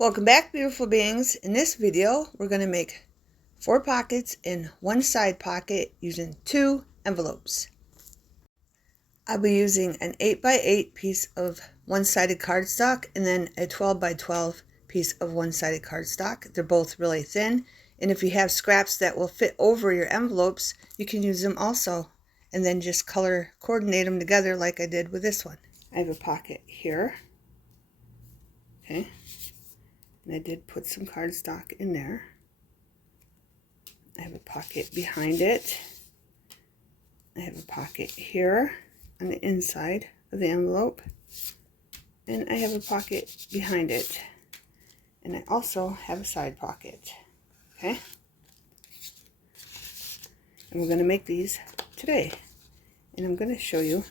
Welcome back, beautiful beings. In this video, we're going to make 4 pockets in one side pocket using 2 envelopes. I'll be using an 8x8 piece of one-sided cardstock and then a 12x12 piece of one-sided cardstock. They're both really thin, and if you have scraps that will fit over your envelopes, you can use them also, and then just color coordinate them together like I did with this one. I have a pocket here. Okay. And I did put some cardstock in there. I have a pocket behind it. I have a pocket here on the inside of the envelope. And I have a pocket behind it. And I also have a side pocket. Okay? And we're going to make these today. And I'm going to show you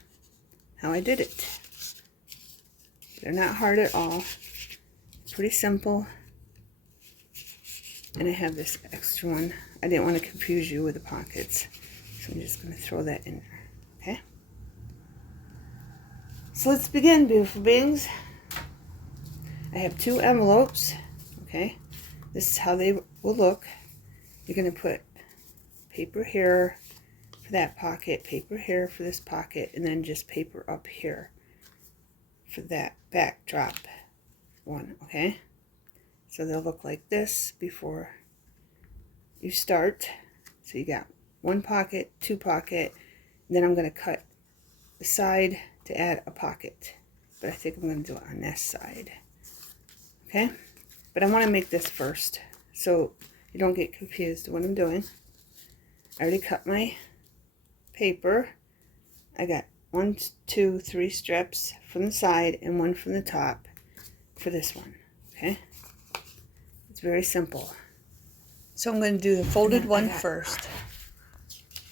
how I did it. They're not hard at all. Pretty simple. And I have this extra one. I didn't want to confuse you with the pockets, so I'm just going to throw that in there. Okay? So let's begin, beautiful beings. I have 2 envelopes. Okay? This is how they will look. You're going to put paper here for that pocket, paper here for this pocket, and then just paper up here for that backdrop one. Okay? So they'll look like this before you start. So you got 1 pocket, 2 pocket, and then I'm going to cut the side to add a pocket. But I think I'm going to do it on this side. Okay? But I want to make this first so you don't get confused what I'm doing. I already cut my paper. I got 1, 2, 3 strips from the side and 1 from the top for this one. Okay? It's very simple. So I'm going to do the folded one first.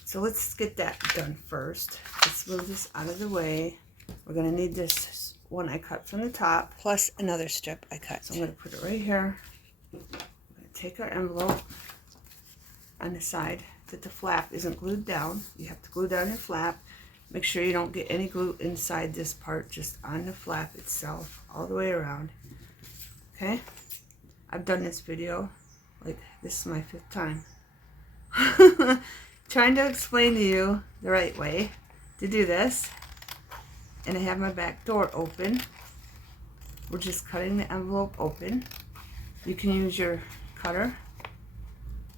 So let's get that done first. Let's move this out of the way. We're going to need this one I cut from the top, plus another strip I cut. So I'm going to put it right here. I'm going to take our envelope on the side that the flap isn't glued down. You have to glue down your flap. Make sure you don't get any glue inside this part, just on the flap itself, all the way around. Okay? I've done this video, like this is my 5th time. Trying to explain to you the right way to do this. And I have my back door open. We're just cutting the envelope open. You can use your cutter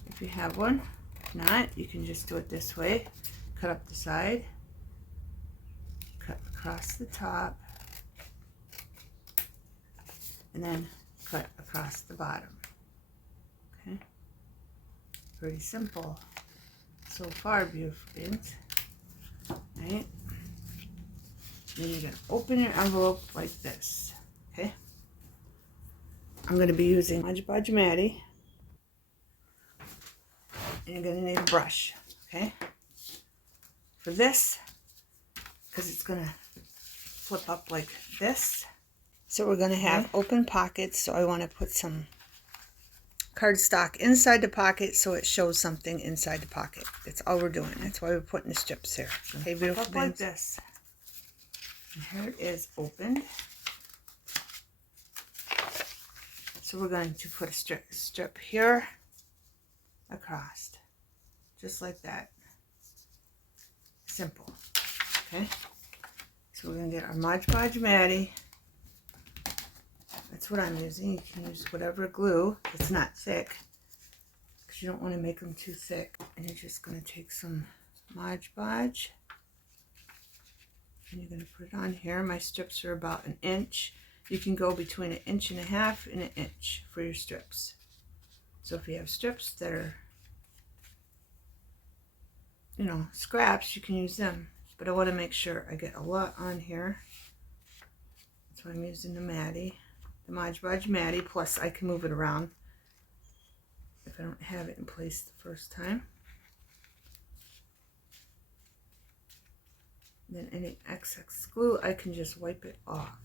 if you have one. If not, you can just do it this way. Cut up the side, cut across the top, and then cut across the bottom. Okay, pretty simple so far, beautiful beings. Right? Then you're going to open your envelope like this. Okay, I'm going to be using Mod Podge Matty, and you're going to need a brush. Okay, for this, because it's going to flip up like this. So we're going to have open pockets, so I want to put some cardstock inside the pocket so it shows something inside the pocket. That's all we're doing. That's why we're putting the strips here. Okay, beautiful beings. Like this. And here it is opened. So we're going to put a strip here across. Just like that. Simple. Okay. So we're going to get our Mod Podge Matty. That's what I'm using. You can use whatever glue. It's not thick, because you don't want to make them too thick. And you're just going to take some Mod Podge, and you're going to put it on here. My strips are about 1 inch. You can go between 1.5 inches and 1 inch for your strips. So if you have strips that are, you know, scraps, you can use them. But I want to make sure I get a lot on here. That's why I'm using the Matty. The Mod Podge Matty, plus I can move it around if I don't have it in place the first time. Then any excess glue, I can just wipe it off.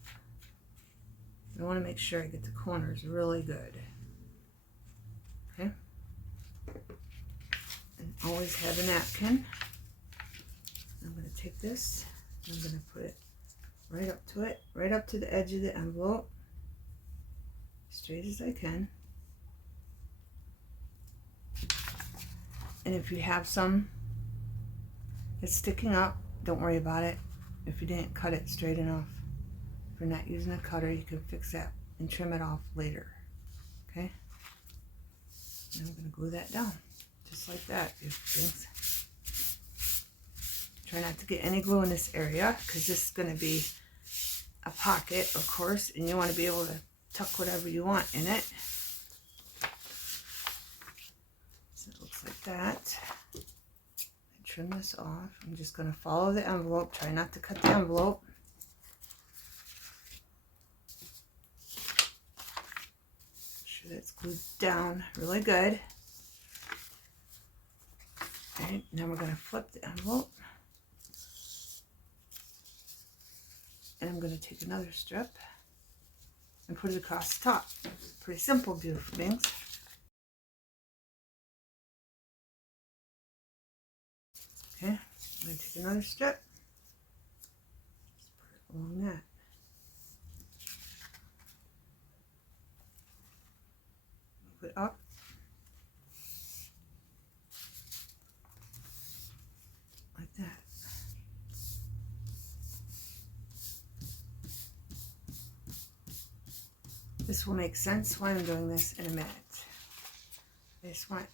I want to make sure I get the corners really good. Okay? And always have a napkin. I'm going to take this, and I'm going to put it right up to the edge of the envelope. straight as I can. And if you have some that's sticking up, don't worry about it. If you didn't cut it straight enough, if you're not using a cutter, you can fix that and trim it off later. Okay? And I'm going to glue that down just like that. Try not to get any glue in this area because this is going to be a pocket, of course, and you want to be able to tuck whatever you want in it. So it looks like that. Trim this off. I'm just going to follow the envelope. Try not to cut the envelope. Make sure that's glued down really good. Okay, now we're going to flip the envelope. And I'm going to take another strip and put it across the top. Pretty simple, beautiful things. Okay, I'm going to take another strip. Just put it along that. Move it up. Like that. This will make sense why I'm doing this in a minute. I just want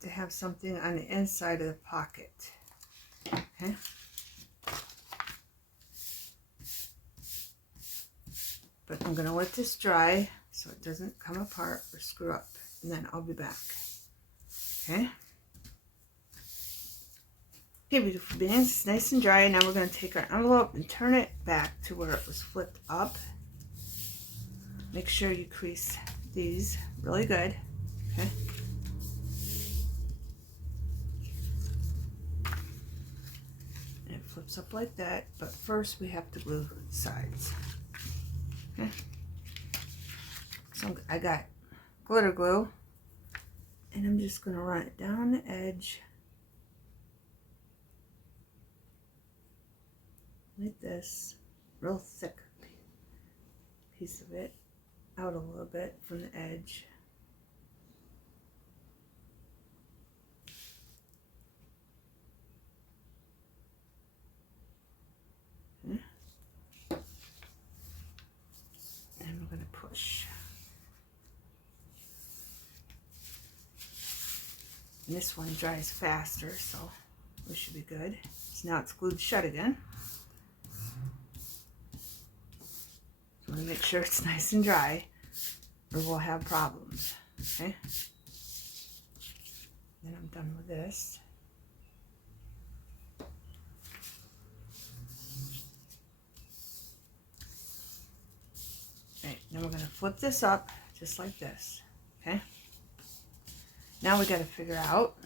to have something on the inside of the pocket. Okay. But I'm going to let this dry so it doesn't come apart or screw up, and then I'll be back. Okay. Okay, beautiful beings, it's nice and dry. Now we're going to take our envelope and turn it back to where it was flipped up. Make sure you crease these really good. Okay. And it flips up like that, but first we have to glue the sides. Okay. So I got glitter glue, and I'm just going to run it down the edge like this, real thick piece of it, out a little bit from the edge. Okay. And we're going to push. And this one dries faster, so we should be good. So now it's glued shut again. So I want to make sure it's nice and dry, or we'll have problems. Okay. Then I'm done with this. Right, now we're going to flip this up just like this. Okay. Now we got to figure out,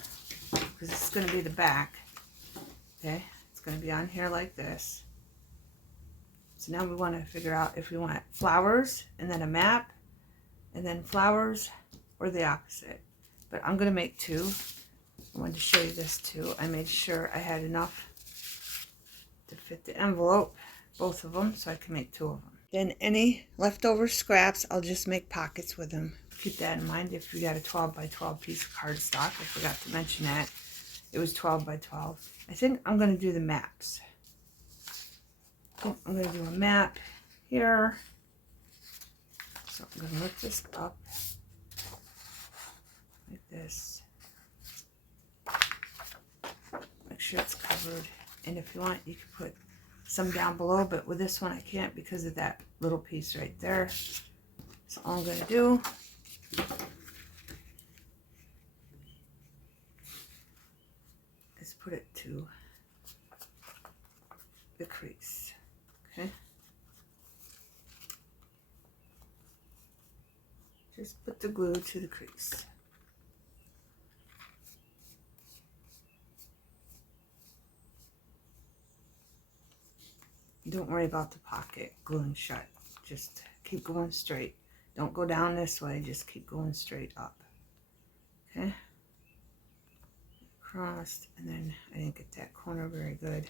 because it's going to be the back. Okay, it's going to be on here like this. So now we want to figure out if we want flowers and then a map and then flowers, or the opposite. But I'm going to make two. I wanted to show you this too. I made sure I had enough to fit the envelope, both of them, so I can make two of them. Then any leftover scraps, I'll just make pockets with them. Keep that in mind if you got a 12 by 12 piece of cardstock. I forgot to mention that. It was 12 by 12. I think I'm going to do the maps. I'm going to do a map here. So I'm going to lift this up like this. Make sure it's covered. And if you want, you can put some down below, but with this one I can't because of that little piece right there. So all I'm going to do is put it to the crease. Okay. Just put the glue to the crease. Don't worry about the pocket gluing shut. Just keep going straight. Don't go down this way, just keep going straight up. Okay. Crossed, and then I didn't get that corner very good.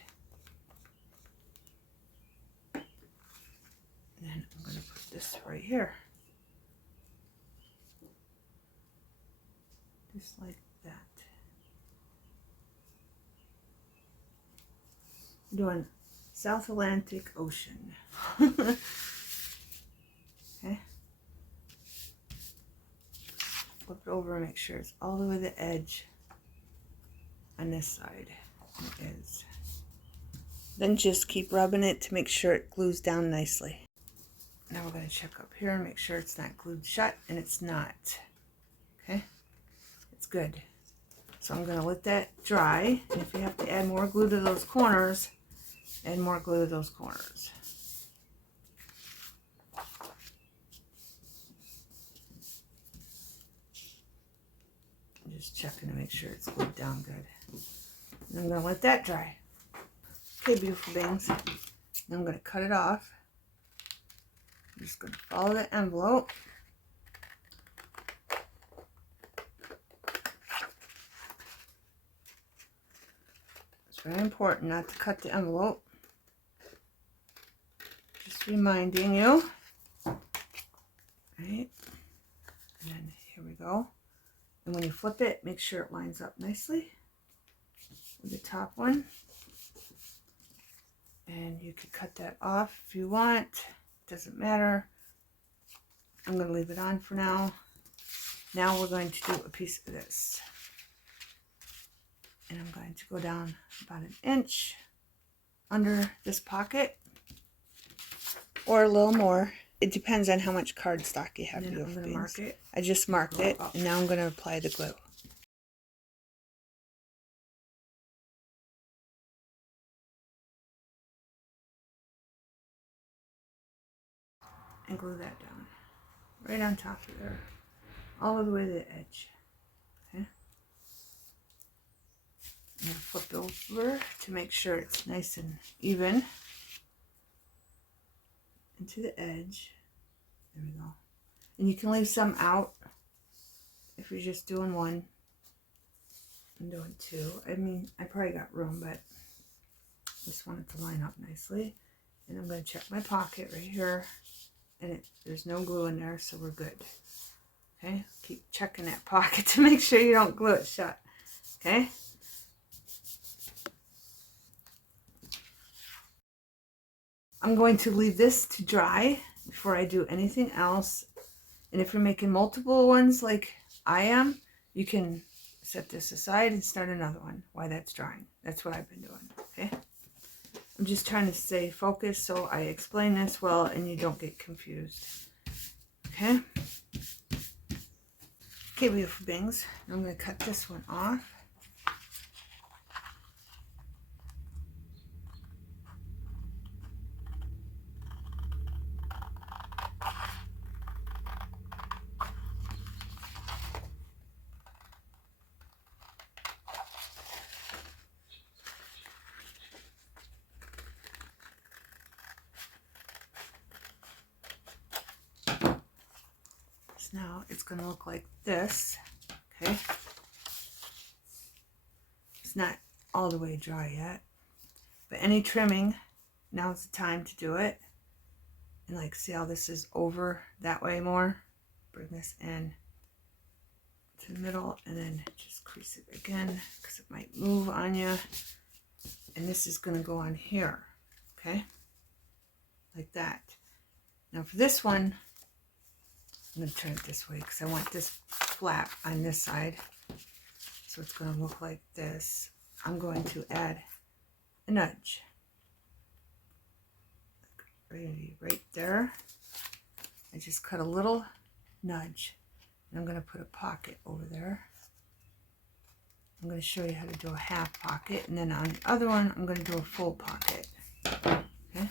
And then I'm going to put this right here. just like that. I'm doing South Atlantic Ocean. Okay. Flip it over and make sure it's all the way to the edge on this side. It is. Then just keep rubbing it to make sure it glues down nicely. Now we're going to check up here and make sure it's not glued shut, and it's not. Okay, it's good. So I'm going to let that dry, and if you have to add more glue to those corners, add more glue to those corners. I'm just checking to make sure it's glued down good. And I'm going to let that dry. Okay, beautiful things. I'm going to cut it off. I'm just going to follow the envelope. It's very important not to cut the envelope. Just reminding you. Right? And then here we go. And when you flip it, make sure it lines up nicely with the top one. And you could cut that off if you want. Doesn't matter. I'm going to leave it on for now. Now we're going to do a piece of this. And I'm going to go down about 1 inch under this pocket, or a little more. It depends on how much cardstock you have. I'm going to mark it. I just marked it, and now I'm going to apply the glue. And glue that down. Right on top of there. All the way to the edge. Okay? I'm going to flip it over to make sure it's nice and even. Into the edge. There we go. And you can leave some out if you're just doing one. I'm doing two. I mean, I probably got room, but just want it to line up nicely. And I'm going to check my pocket right here. And there's no glue in there, so we're good. Okay? Keep checking that pocket to make sure you don't glue it shut. Okay? I'm going to leave this to dry before I do anything else. And if you're making multiple ones like I am, you can set this aside and start another one while that's drying. That's what I've been doing. Okay? I'm just trying to stay focused so I explain this well and you don't get confused. Okay? Okay, beautiful things. I'm going to cut this one off. Now it's going to look like this. Okay, it's not all the way dry yet, but any trimming, now's the time to do it. And like, see how this is over that way more? Bring this in to the middle and then just crease it again because it might move on you. And this is going to go on here. Okay, like that. Now for this one, I'm going to turn it this way because I want this flap on this side. So it's going to look like this. I'm going to add a nudge. Right there. I just cut a little nudge. And I'm going to put a pocket over there. I'm going to show you how to do a half pocket. And then on the other one, I'm going to do a full pocket. Okay.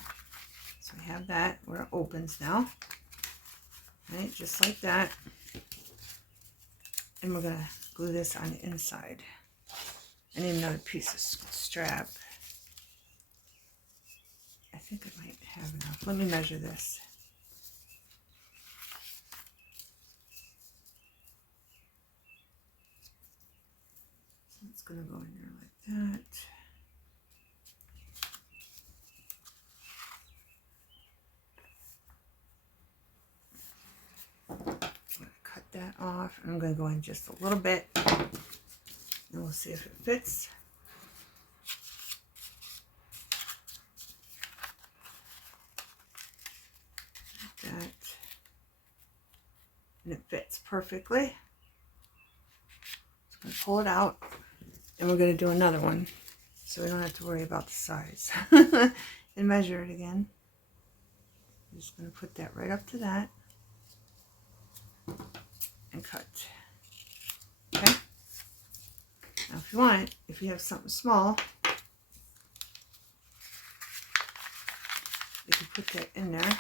So we have that where it opens now. Right, just like that. And we're going to glue this on the inside. I need another piece of strap. I think I might have enough. Let me measure this. So it's going to go in there like that. I'm going to cut that off. off. I'm going to go in just a little bit, and we'll see if it fits. Like that. And it fits perfectly. So I'm going to pull it out, and we're going to do another one, so we don't have to worry about the size. And measure it again. I'm just going to put that right up to that and cut. Okay. Now if you want, if you have something small, you can put that in there.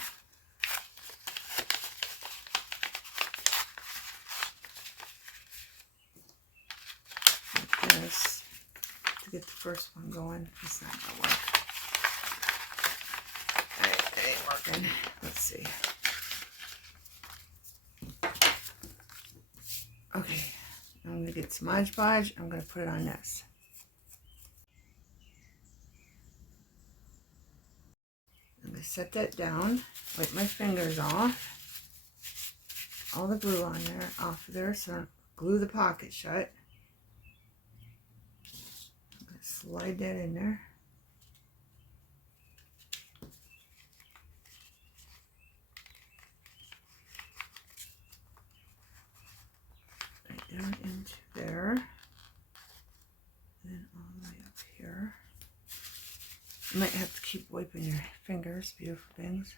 Like this, to get the first one going. It's not going to work. It ain't working. Let's see. Okay, I'm going to get some Mod Podge. I'm going to put it on this. I'm going to set that down, wipe my fingers off, all the glue on there, off of there, so I don't glue the pocket shut. I'm going to slide that in there. Right down into there, and then all the way up here. You might have to keep wiping your fingers, beautiful things.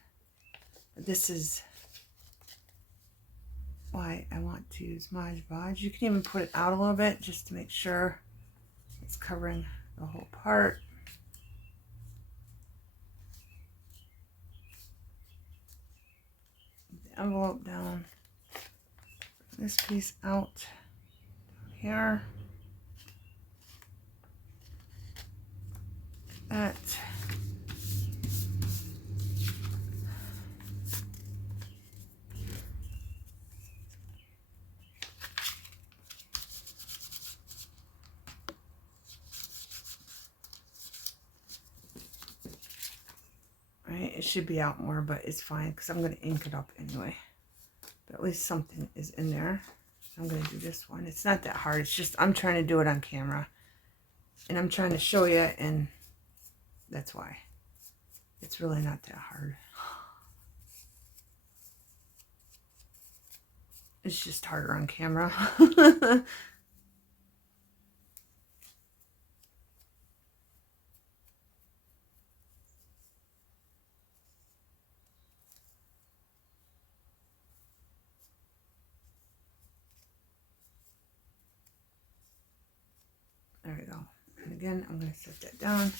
But this is why I want to use Mod Podge. You can even put it out a little bit just to make sure it's covering the whole part. Put the envelope down. This piece out down here. That. Right, it should be out more, but it's fine because I'm going to ink it up anyway. But at least something is in there. I'm going to do this one. It's not that hard. It's just I'm trying to do it on camera. And I'm trying to show you, and that's why. It's really not that hard. It's just harder on camera. There we go. And again, I'm going to set that down,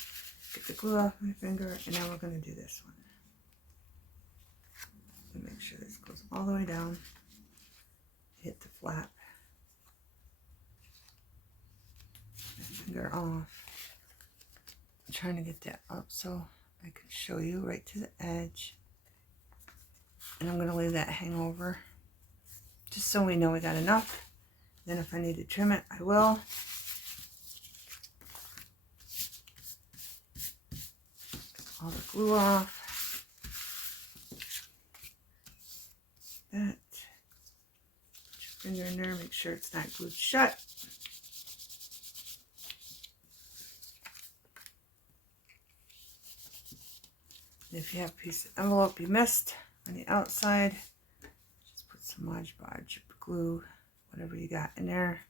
get the glue off my finger, and now we're going to do this one. And make sure this goes all the way down. Hit the flap. My finger off. I'm trying to get that up so I can show you right to the edge. And I'm going to leave that hang over just so we know we got enough. Then if I need to trim it, I will. All the glue off. That. Put your finger in there, make sure it's not glued shut. And if you have a piece of envelope you missed on the outside, just put some Mod Podge, glue, whatever you got in there,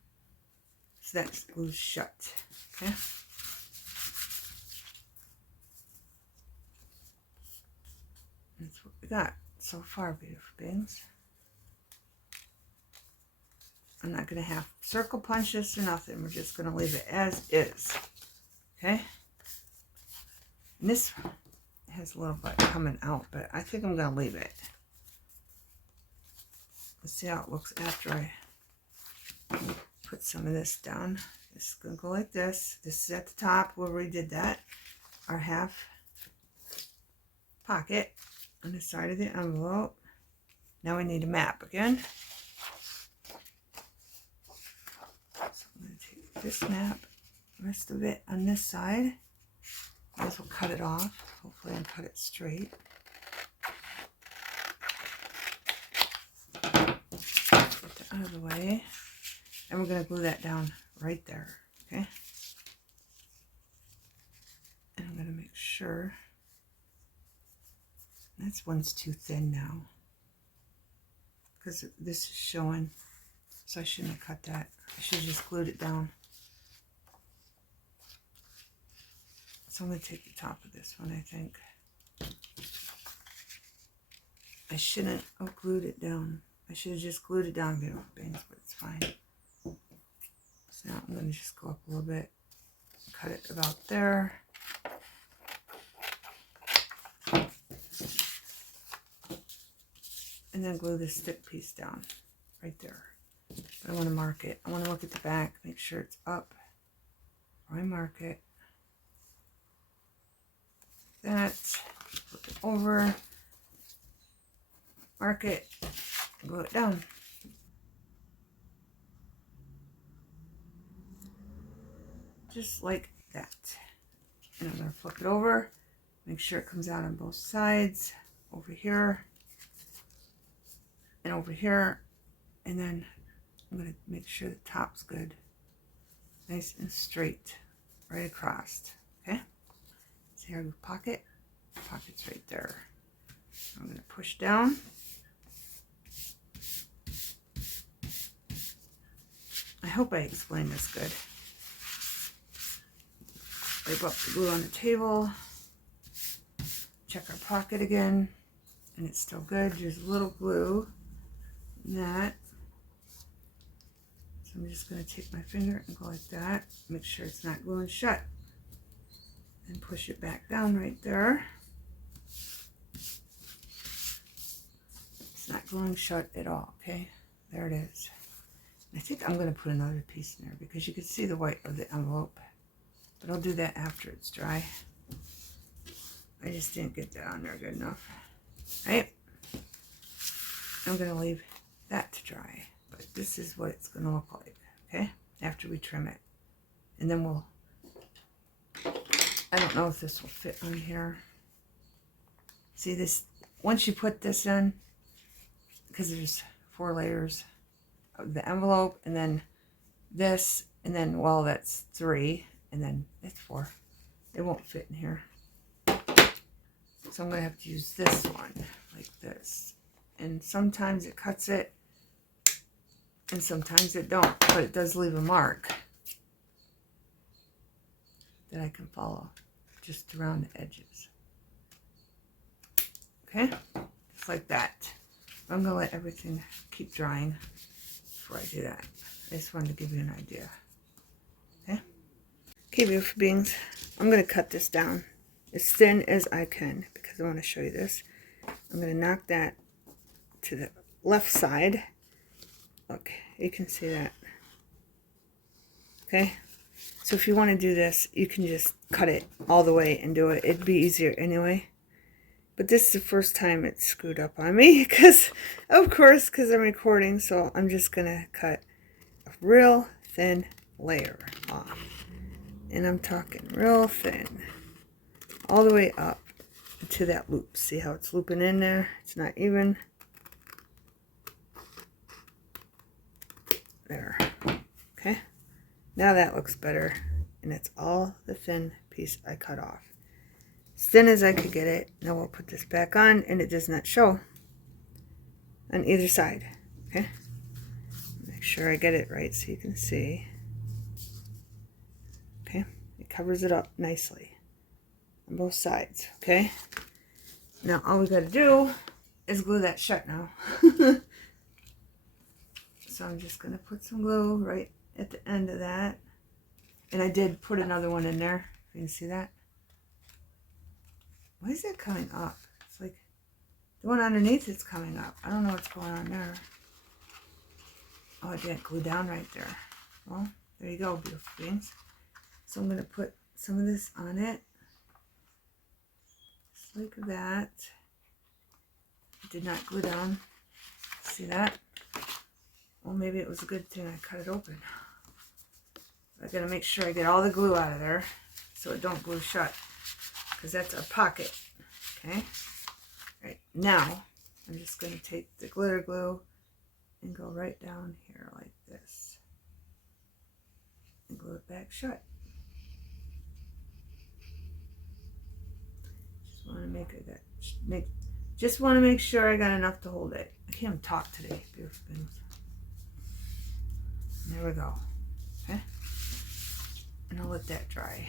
so that's glued shut. Okay. That's what we got so far, beautiful things. I'm not going to have circle punch this or nothing. We're just going to leave it as is. Okay? And this has a little bit coming out, but I think I'm going to leave it. Let's see how it looks after I put some of this down. It's going to go like this. This is at the top where we did that. Our half pocket on the side of the envelope. Now we need a map again. So I'm going to take this map, the rest of it on this side. Might as well cut it off, hopefully, and cut it straight. Get that out of the way. And we're going to glue that down right there, okay? And I'm going to make sure this one's too thin now, because this is showing, so I shouldn't have cut that. I should have just glued it down. So I'm going to take the top of this one, I think. I shouldn't have glued it down. I should have just glued it down, beautiful beings, but it's fine. So now I'm going to just go up a little bit, cut it about there. And then glue this stick piece down right there. But I want to mark it. I want to look at the back, make sure it's up. I mark it. That, flip it over, mark it, and glue it down. Just like that. And I'm going to flip it over, make sure it comes out on both sides, over here, and over here, and then I'm going to make sure the top's good, nice and straight, right across, okay? See our pocket? Pocket's right there. I'm going to push down. I hope I explained this good. Wipe up the glue on the table. Check our pocket again, and it's still good. There's a little glue in that. So I'm just going to take my finger and go like that. Make sure it's not gluing shut. And push it back down right there. It's not gluing shut at all, okay? There it is. I think I'm going to put another piece in there because you can see the white of the envelope. But I'll do that after it's dry. I just didn't get that on there good enough. Right? I'm going to leave that to dry. But this is what it's going to look like, okay? After we trim it. And then we'll... I don't know if this will fit on here. See this, once you put this in, because there's 4 layers of the envelope, and then this, and then, well, that's 3, and then it's 4. It won't fit in here. So I'm going to have to use this one, like this. And sometimes it cuts it, and sometimes it don't, but it does leave a mark that I can follow just around the edges. Okay, just like that. I'm gonna let everything keep drying before I do that. I just wanted to give you an idea. Okay, beautiful beings, I'm gonna cut this down as thin as I can because I want to show you this. I'm gonna knock that to the left side. Look, you can see that. Okay. So if you want to do this, you can just cut it all the way and do it. It'd be easier anyway. But this is the first time it's screwed up on me because, of course, because I'm recording. So I'm just going to cut a real thin layer off. And I'm talking real thin. All the way up to that loop. See how it's looping in there? It's not even. There. Okay. Now that looks better, and it's all the thin piece I cut off. As thin as I could get it. Now we'll put this back on, and it does not show on either side. Okay? Make sure I get it right so you can see. Okay? It covers it up nicely on both sides. Okay? Now all we got to do is glue that shut now. So I'm just going to put some glue right at the end of that. And I did put another one in there. You can see that. Why is that coming up? It's like the one underneath is coming up. I don't know what's going on there. Oh, it didn't glue down right there. Well, there you go, beautiful beings. So I'm going to put some of this on it. Just like that. It did not glue down. See that? Well, maybe it was a good thing I cut it open. I gotta make sure I get all the glue out of there so it don't glue shut, because that's our pocket. Okay. Right now, I'm just gonna take the glitter glue and go right down here like this and glue it back shut. Just want to make sure I got enough to hold it. I can't even talk today. Beautiful things. There we go. Okay, and I'll let that dry.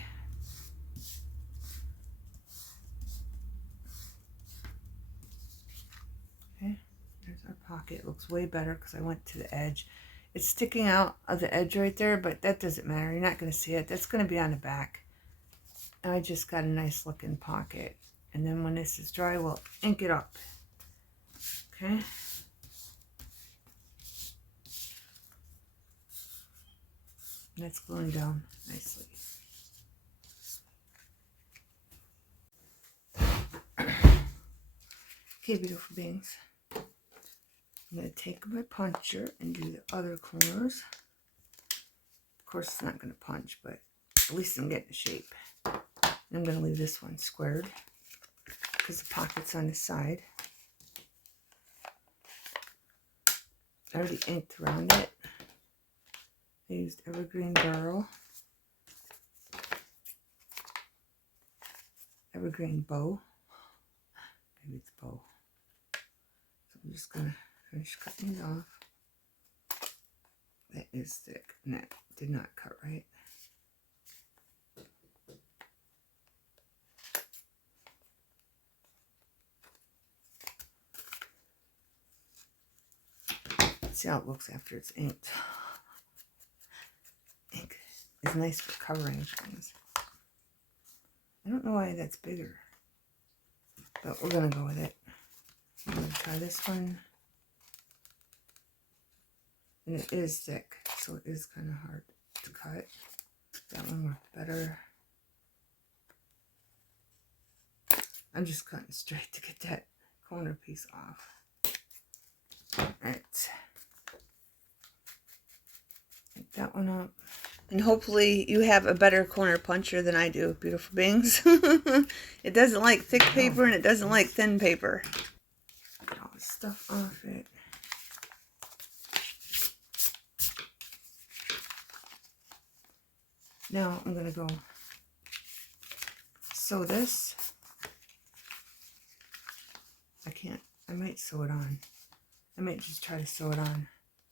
Okay, there's our pocket. It looks way better because I went to the edge. It's sticking out of the edge right there, but that doesn't matter. You're not going to see it. That's going to be on the back. And I just got a nice looking pocket. And then when this is dry, we'll ink it up. Okay. And that's gluing down nicely. Okay, beautiful beings. I'm going to take my puncher and do the other corners. Of course, it's not going to punch, but at least I'm getting the shape. And I'm going to leave this one squared because the pocket's on the side. I already inked around it. I used evergreen burl, evergreen bow. Maybe it's bow. So I'm just going to finish cutting it off. That is thick, and that did not cut right. See how it looks after it's inked. Ink is nice for covering things. I don't know why that's bigger, but we're going to go with it. I'm going to try this one. And it is thick, so it is kind of hard to cut. That one worked better. I'm just cutting straight to get that corner piece off. Alright. Get that one up. And hopefully you have a better corner puncher than I do, beautiful beings. It doesn't like thick paper and it doesn't like thin paper. Get all the stuff off it. Now I'm going to go sew this. I might sew it on. I might just try to sew it on,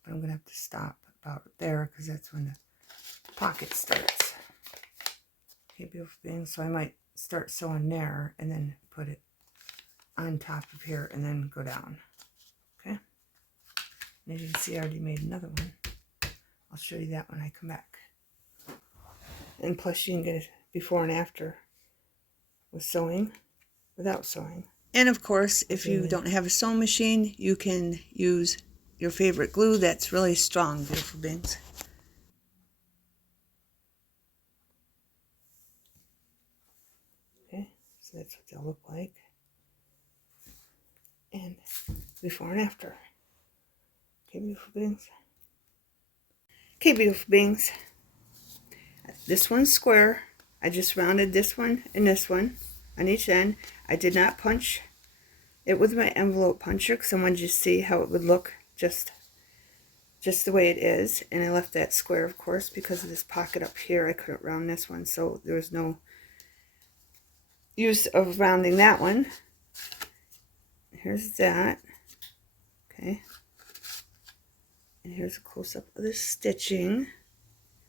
but I'm going to have to stop about there because that's when the pocket starts. Okay, beautiful beings. So I might start sewing there and then put it on top of here and then go down. Okay. And as you can see, I already made another one. I'll show you that when I come back. And plus you can get it before and after with sewing, without sewing. And of course, if you don't have a sewing machine, you can use your favorite glue that's really strong, beautiful beings. Okay, so that's what they'll look like. And before and after. Okay, beautiful beings. Okay, beautiful beings. This one's square. I just rounded this one and this one on each end. I did not punch it with my envelope puncher because I wanted you to see how it would look just the way it is. And I left that square, of course, because of this pocket up here. I couldn't round this one, so there was no use of rounding that one. Here's that. Okay. And here's a close-up of the stitching.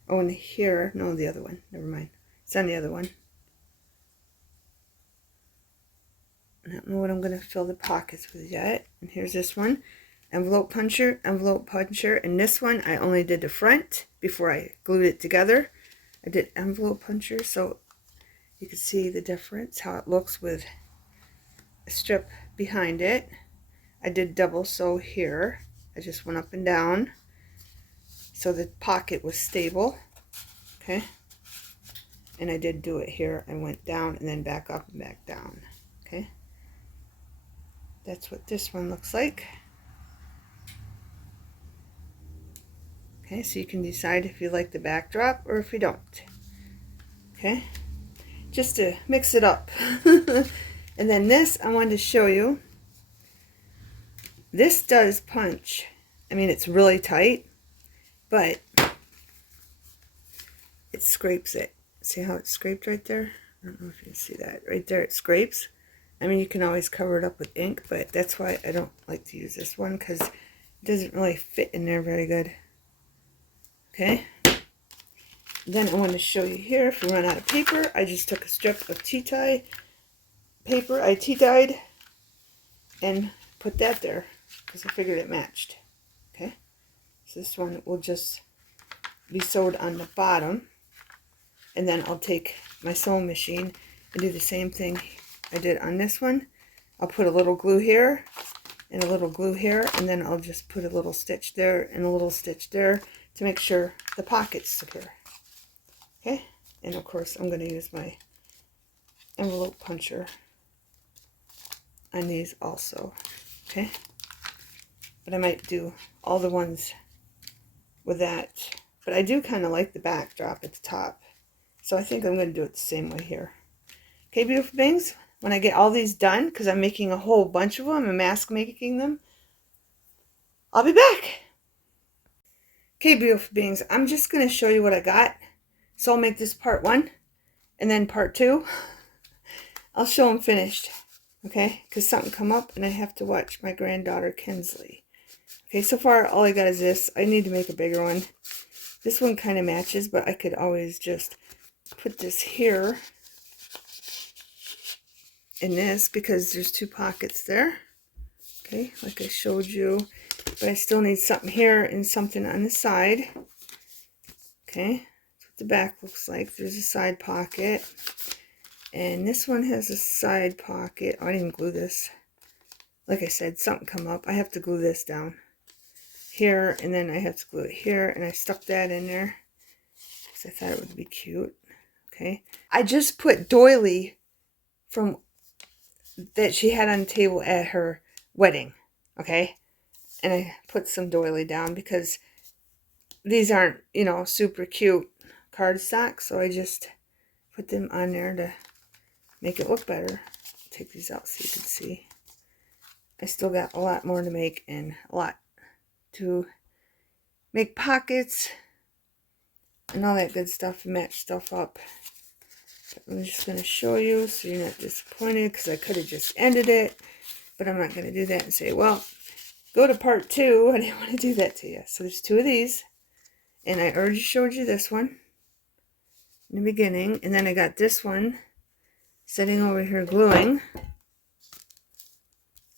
Oh, and here, no, the other one. Never mind. It's on the other one. I don't know what I'm going to fill the pockets with yet. And here's this one. Envelope puncher, and this one I only did the front before I glued it together. I did envelope puncher, so you can see the difference, how it looks with a strip behind it. I did double sew here. I just went up and down so the pocket was stable. Okay. And I did do it here. I went down and then back up and back down. Okay. That's what this one looks like. Okay, so you can decide if you like the backdrop or if you don't. Okay, just to mix it up. And then this, I wanted to show you. This does punch I mean, it's really tight, but it scrapes it. See how it's scraped right there? I don't know if you can see that. Right there it scrapes. I mean, you can always cover it up with ink, but that's why I don't like to use this one, because it doesn't really fit in there very good. Okay. Then I want to show you here, if we run out of paper, I just took a strip of tea tie paper. I tea dyed and put that there because I figured it matched. Okay. So this one will just be sewed on the bottom. And then I'll take my sewing machine and do the same thing I did on this one. I'll put a little glue here and a little glue here, and then I'll just put a little stitch there and a little stitch there to make sure the pocket's secure. Okay, and of course I'm going to use my envelope puncher on these also. Okay, but I might do all the ones with that, but I do kind of like the backdrop at the top, so I think I'm going to do it the same way here. Okay, beautiful things, when I get all these done, because I'm making a whole bunch of them, I'm mask making them, I'll be back. Okay, beautiful beings, I'm just going to show you what I got. So I'll make this part 1, and then part 2, I'll show them finished. Okay, because something come up and I have to watch my granddaughter Kinsley. Okay, so far all I got is this. I need to make a bigger one. This one kind of matches, but I could always just put this here in this, because there's 2 pockets there. Okay, like I showed you. But I still need something here and something on the side. Okay, that's what the back looks like. There's a side pocket. And this one has a side pocket. Oh, I didn't glue this. Like I said, something come up. I have to glue this down here, and then I have to glue it here, and I stuck that in there because I thought it would be cute. Okay, I just put doily from that she had on the table at her wedding. Okay, and I put some doily down because these aren't, you know, super cute cardstock, so I just put them on there to make it look better. Take these out so you can see. I still got a lot more to make, and a lot to make pockets and all that good stuff, to match stuff up. But I'm just going to show you so you're not disappointed, because I could have just ended it, but I'm not going to do that and say, well, go to part 2. I didn't want to do that to you. So there's 2 of these, and I already showed you this one in the beginning, and then I got this one sitting over here gluing.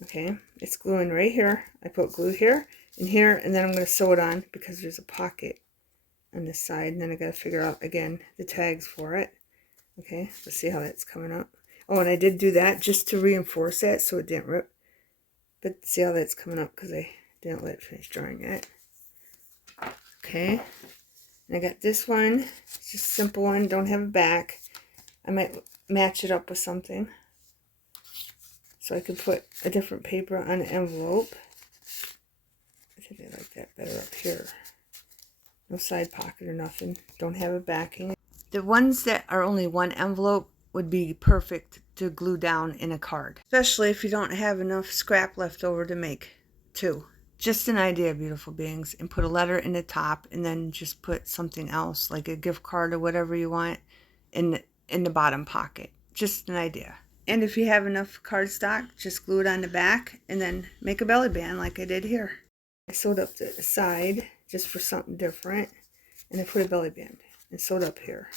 Okay, it's gluing right here. I put glue here and here, and then I'm going to sew it on because there's a pocket on this side, and then I got to figure out again the tags for it. Okay, let's see how that's coming up. Oh, and I did do that just to reinforce that so it didn't rip. But see how that's coming up because I didn't let it finish drying yet. Okay, and I got this one. It's just a simple one, don't have a back. I might match it up with something, so I could put a different paper on the envelope. I think I like that better up here. No side pocket or nothing. Don't have a backing. The ones that are only 1 envelope would be perfect to glue down in a card, especially if you don't have enough scrap left over to make 2. Just an idea, beautiful beings, and put a letter in the top, and then just put something else like a gift card or whatever you want in the bottom pocket. Just an idea. And if you have enough cardstock, just glue it on the back and then make a belly band like I did here. I sewed up the side just for something different, and I put a belly band and sewed up here.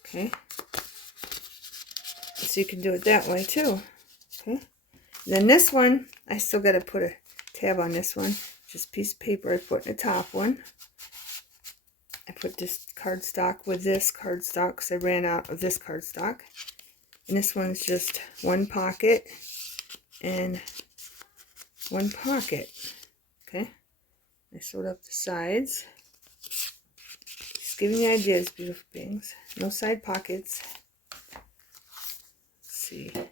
Okay, so you can do it that way too. Okay, then this one, I still got to put a tab on this one. Just a piece of paper I put in the top one. I put this cardstock with this cardstock because I ran out of this cardstock. And this one's just 1 pocket and 1 pocket. Okay, I sewed up the sides. Just giving you ideas, beautiful beings. No side pockets. Let's see. I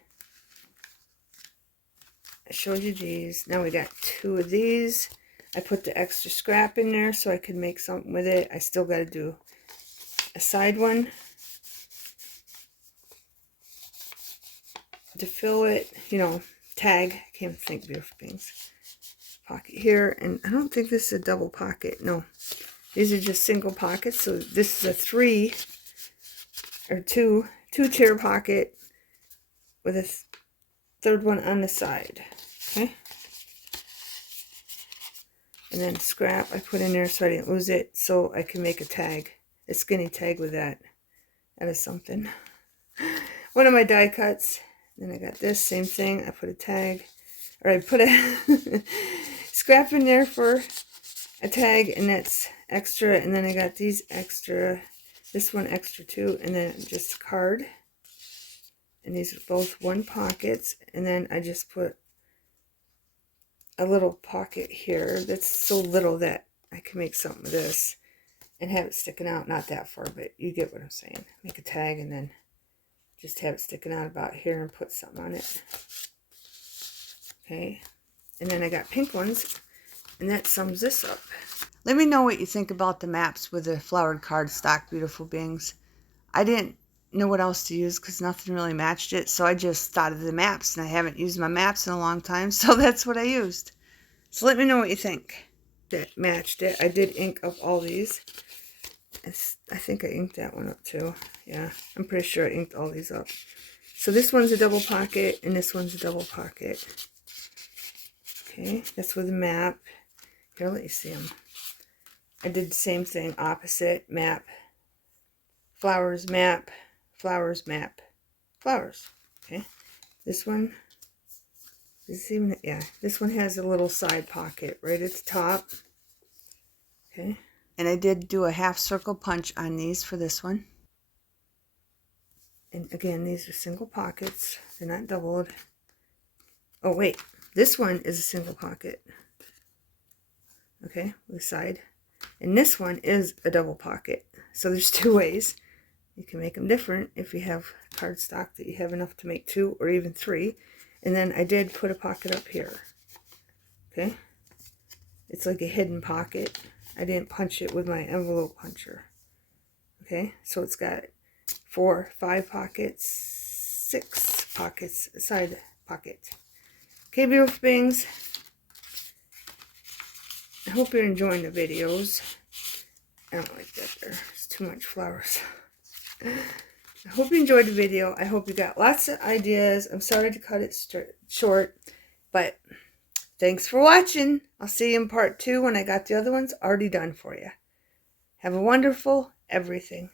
showed you these. Now we got 2 of these. I put the extra scrap in there so I could make something with it. I still got to do a side one to fill it, you know, tag. I can't think, beautiful beings. pocket here, and I don't think this is a double pocket. No, these are just single pockets. So this is a 3 or 2 chair pocket with a third one on the side. Okay. And then scrap I put in there so I didn't lose it, so I can make a tag, a skinny tag with that. That is something. One of my die cuts. Then I got this, same thing. I put a tag, or I put a scrap in there for a tag, and that's extra. And then I got these extra, this one extra too, and then just a card. And these are both 1 pockets. And then I just put a little pocket here that's so little that I can make something with this and have it sticking out, not that far, but you get what I'm saying. Make a tag and then just have it sticking out about here and put something on it. Okay, and then I got pink ones, and that sums this up. Let me know what you think about the maps with the flowered cardstock, beautiful beings. I didn't know what else to use because nothing really matched it, so I just thought of the maps, and I haven't used my maps in a long time, so that's what I used. So let me know what you think that matched it. I did ink up all these. I think I inked that one up too. Yeah, I'm pretty sure I inked all these up. So this one's a double pocket, and this one's a double pocket. Okay, that's with a map. Here, let you see them. I did the same thing, opposite, map, flowers, map, flowers, map, flowers. Okay, this one is even, yeah, this one has a little side pocket right at the top. Okay, and I did do a half circle punch on these for this one. And again, these are single pockets, they're not doubled. Oh wait, this one is a single pocket. Okay, with the side. And this one is a double pocket. So there's 2 ways. You can make them different if you have cardstock that you have enough to make 2 or even 3. And then I did put a pocket up here. Okay, it's like a hidden pocket. I didn't punch it with my envelope puncher. Okay, so it's got 4, 5 pockets, 6 pockets, a side pocket. Okay, beautiful beings, I hope you're enjoying the videos. I don't like that there. It's too much flowers. I hope you enjoyed the video. I hope you got lots of ideas. I'm sorry to cut it short, but thanks for watching. I'll see you in part 2 when I got the other ones already done for you. Have a wonderful everything.